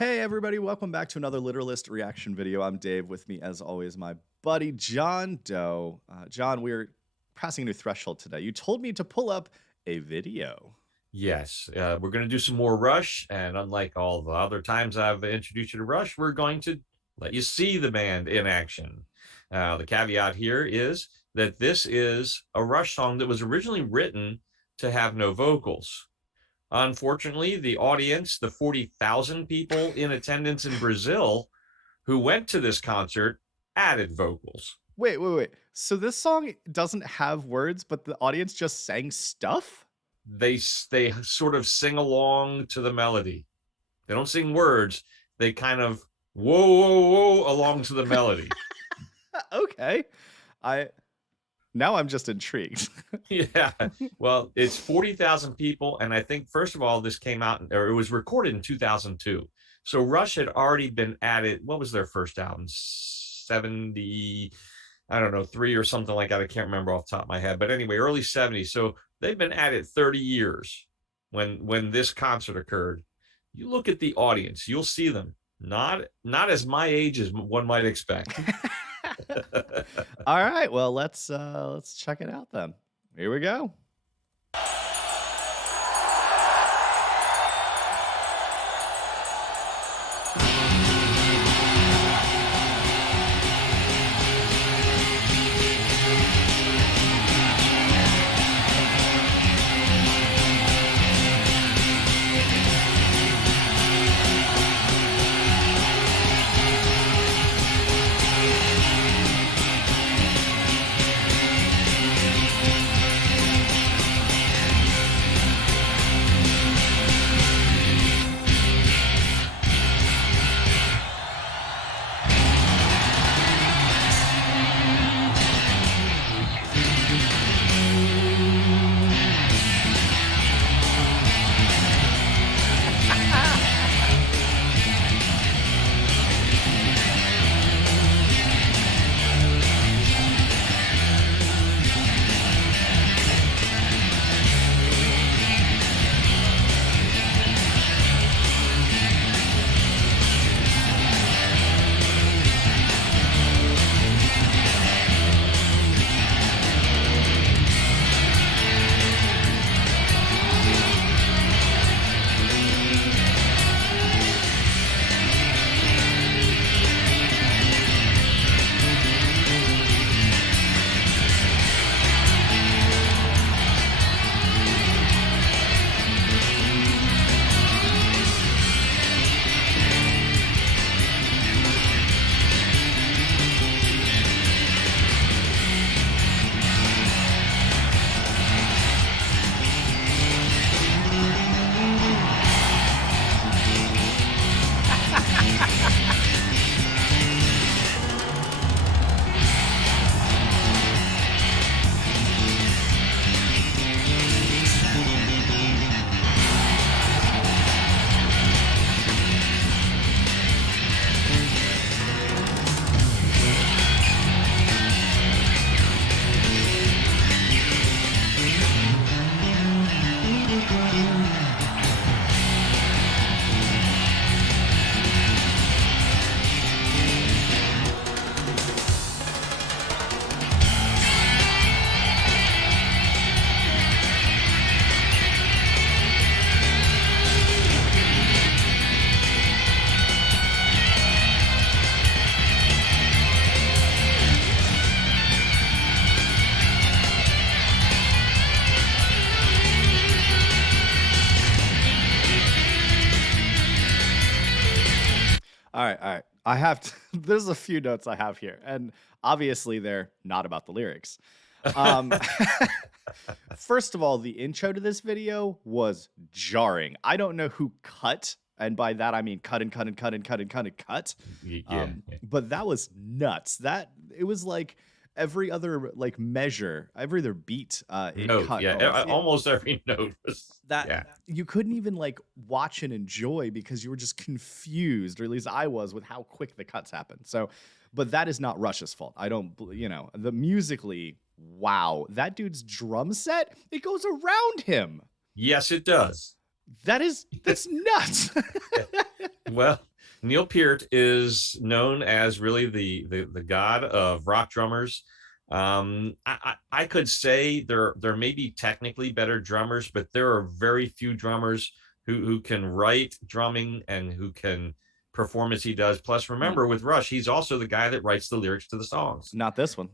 Hey everybody, welcome back to another Literalist reaction video. I'm Dave. With me, as always, my buddy John Doe. John, we're passing a new threshold today. You told me to pull up a video. Yes, we're going to do some more Rush, and unlike all the other times I've introduced you to Rush, we're going to let you see the band in action. The caveat here is that this is a Rush song that was originally written to have no vocals. Unfortunately, the audience, the 40,000 people in attendance in Brazil who went to this concert, added vocals. Wait. So this song doesn't have words, but the audience just sang stuff? They sort of sing along to the melody. They don't sing words. They kind of whoa, whoa, whoa along to the melody. Okay. Now I'm just intrigued. Yeah. Well, it's 40,000 people. And I think, first of all, this came out, or it was recorded in 2002. So Rush had already been at it. What was their first album? 70, I don't know, 3 or something like that. I can't remember off the top of my head. But anyway, early 70s. So they've been at it 30 years when this concert occurred. You look at the audience, you'll see them not as my age as one might expect. All right, well let's check it out then. Here we go. All right. I have there's a few notes I have here, and obviously they're not about the lyrics. Um, First of all, the intro to this video was jarring. I don't know who cut, and by that I mean cut and cut and cut and cut and cut and cut. Yeah. But that was nuts. That it was like every other like measure, every other beat, it Note, cut. yeah, almost every note was, That yeah. you couldn't even like watch and enjoy because you were just confused, or at least I was, with how quick the cuts happened. So, but that is not Rush's fault. I don't, the musically, wow, that dude's drum set, it goes around him. Yes, it does. That's nuts. Well, Neil Peart is known as really the god of rock drummers. I could say there may be technically better drummers, but there are very few drummers who can write drumming and who can perform as he does. Plus, remember with Rush, he's also the guy that writes the lyrics to the songs. Not this one.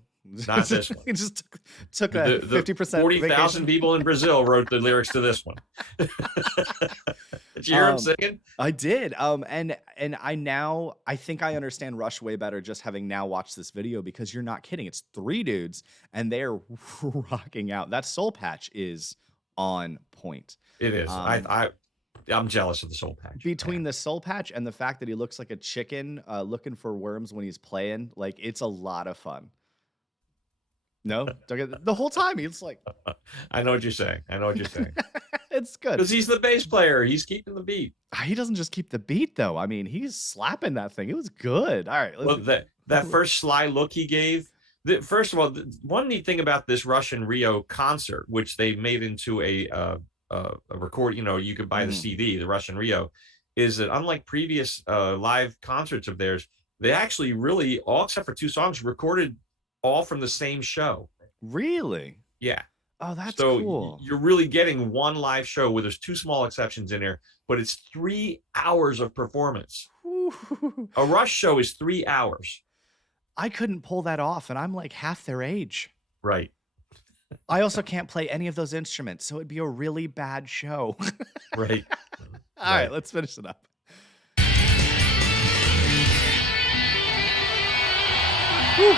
Not this one. He just took a The 50% 40,000 vacation. people in Brazil wrote the lyrics to this one. Did you hear him singing? I did. And I think I understand Rush way better just having now watched this video, because you're not kidding. It's 3 dudes and they're rocking out. That soul patch is on point. It is. I'm jealous of the soul patch. Between the soul patch and the fact that he looks like a chicken looking for worms when he's playing, like, it's a lot of fun. No, the whole time he's like, I know what you're saying. It's good because he's the bass player. He's keeping the beat. He doesn't just keep the beat though. I mean, he's slapping that thing. It was good. All right. Well, that first sly look he gave. First of all, one neat thing about this Russian Rio concert, which they made into a record, you could buy the CD, the Russian Rio, is that unlike previous live concerts of theirs, they actually really, all except for 2 songs, recorded all from the same show. Really? Yeah. Oh, that's so cool. You're really getting one live show where there's 2 small exceptions in there, but it's 3 hours of performance. A Rush show is 3 hours. I couldn't pull that off, and I'm like half their age. Right. I also can't play any of those instruments, so it'd be a really bad show. Right. All right, let's finish it up. Whew.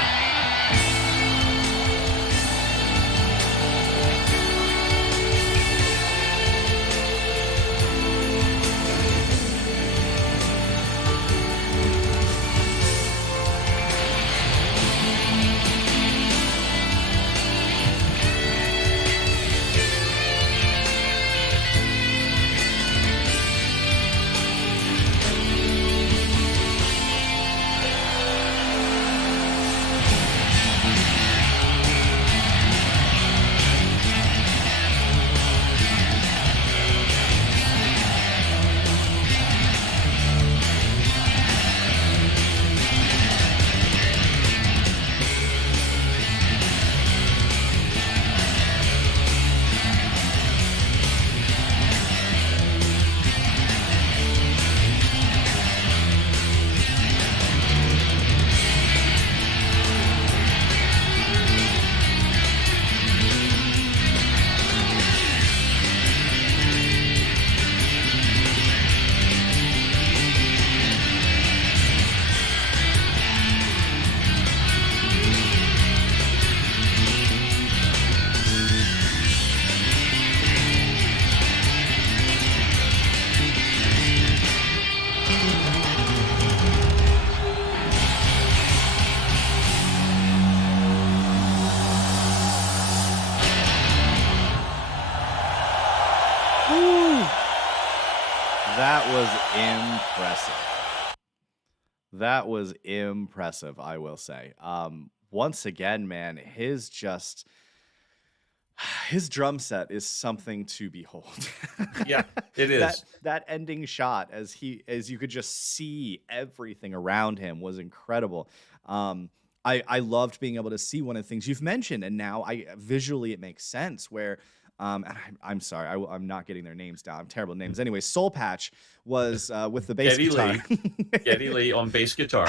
That was impressive. That was impressive, I will say. Once again, man, his drum set is something to behold. Yeah, it is. That ending shot as you could just see everything around him was incredible. I loved being able to see one of the things you've mentioned, and now visually it makes sense where and I'm sorry, I'm not getting their names down. I'm terrible at names. Anyway, Soul Patch was with the bass guitar. Geddy Lee on bass guitar.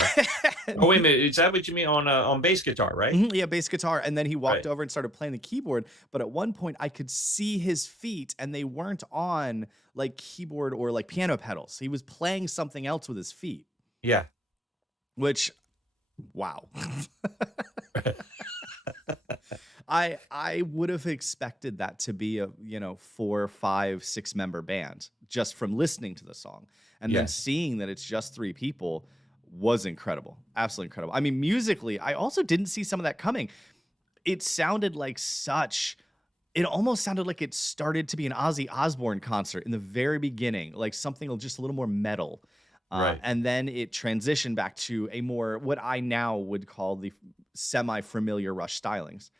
Oh, wait a minute. Is that what you mean on bass guitar, right? Yeah, bass guitar. And then he walked over and started playing the keyboard. But at one point, I could see his feet, and they weren't on like keyboard or like piano pedals. He was playing something else with his feet. Yeah. Which, wow. I would have expected that to be a 4, 5, 6 member band just from listening to the song, and then seeing that it's just 3 people was incredible, absolutely incredible. I mean, musically, I also didn't see some of that coming. It sounded like it almost sounded like it started to be an Ozzy Osbourne concert in the very beginning, like something just a little more metal. And then it transitioned back to a more, what I now would call the semi-familiar Rush stylings.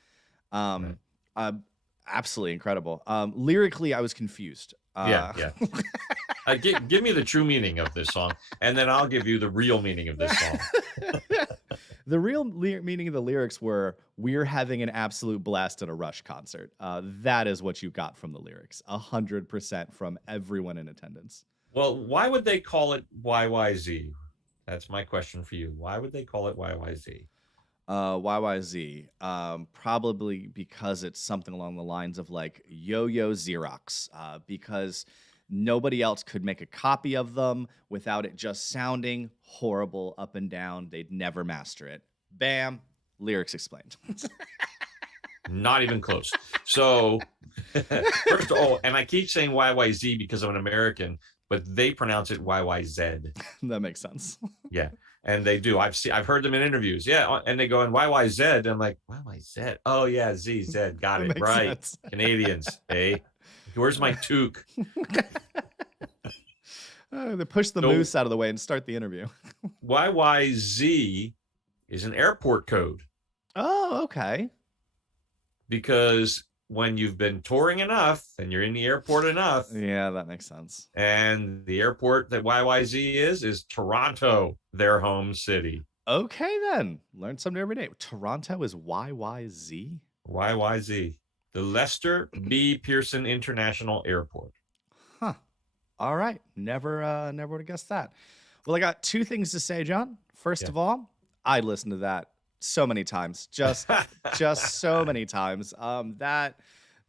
Absolutely incredible. Lyrically, I was confused. Yeah. Give me the true meaning of this song, and then I'll give you the real meaning of this song. The real meaning of the lyrics were, "We're having an absolute blast at a Rush concert." That is what you got from the lyrics, 100% from everyone in attendance. Well, why would they call it YYZ? That's my question for you. Why would they call it YYZ? YYZ, probably because it's something along the lines of like Yo-Yo Xerox, because nobody else could make a copy of them without it just sounding horrible up and down. They'd never master it. Bam, lyrics explained. Not even close. So, first of all, and I keep saying YYZ because I'm an American, but they pronounce it YYZ. That makes sense. Yeah, and they do. I've heard them in interviews. Yeah, and they go in YYZ. I'm like, YYZ. Oh yeah, ZZ. Got it right. Sense. Canadians, hey. Where's my toque? They push the moose out of the way and start the interview. YYZ is an airport code. Oh, okay. Because when you've been touring enough and you're in the airport enough. Yeah, that makes sense. And the airport that YYZ is Toronto, their home city. Okay, then. Learn something every day. Toronto is YYZ? YYZ. The Lester B. Pearson International Airport. Huh. All right. Never would have guessed that. Well, I got two things to say, John. First of all, I listened to that so many times. Just so many times. That's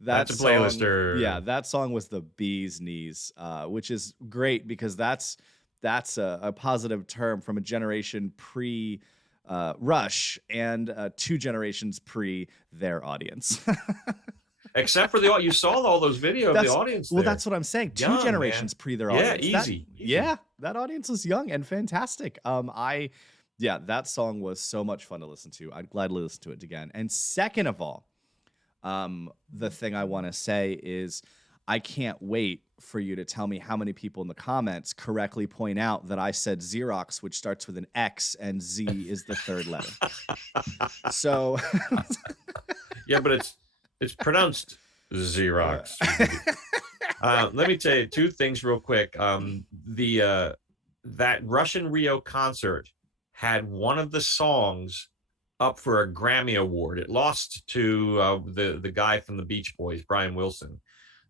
a playlister. Yeah, that song was the bee's knees, which is great because that's a positive term from a generation pre Rush and 2 generations pre their audience. Except for you saw all those videos of the audience. Well, that's what I'm saying. 2 young, generations pre their audience. Yeah, easy. Yeah, that audience was young and fantastic. That song was so much fun to listen to. I'd gladly listen to it again. And second of all, the thing I want to say is I can't wait for you to tell me how many people in the comments correctly point out that I said Xerox, which starts with an X and Z is the 3rd letter. So yeah, but it's pronounced Xerox. Let me tell you 2 things real quick. That Russian Rio concert had one of the songs up for a Grammy Award. It lost to the guy from the Beach Boys, Brian Wilson,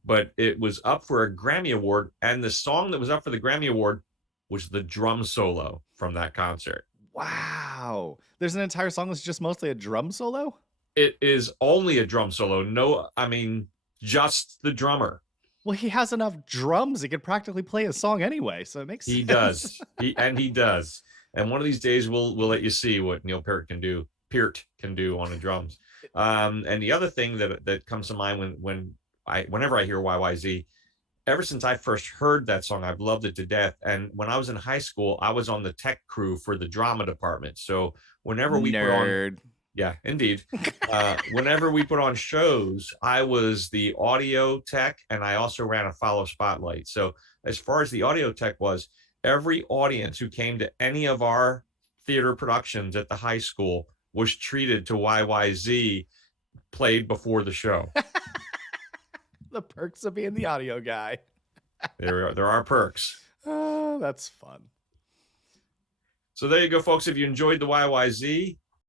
but it was up for a Grammy Award. And the song that was up for the Grammy Award was the drum solo from that concert. Wow. There's an entire song that's just mostly a drum solo? It is only a drum solo. No, I mean, just the drummer. Well, he has enough drums. He could practically play a song anyway. So it makes sense. He does. He does. And one of these days we'll let you see what Neil Peart can do on the drums. And the other thing that comes to mind whenever I hear YYZ, ever since I first heard that song, I've loved it to death. And when I was in high school, I was on the tech crew for the drama department. So whenever we put on, yeah, indeed. Whenever we put on shows, I was the audio tech, and I also ran a follow spotlight. So as far as the audio tech was, every audience who came to any of our theater productions at the high school was treated to YYZ played before the show. The perks of being the audio guy. There are perks. Oh, that's fun. So there you go, folks. If you enjoyed the YYZ,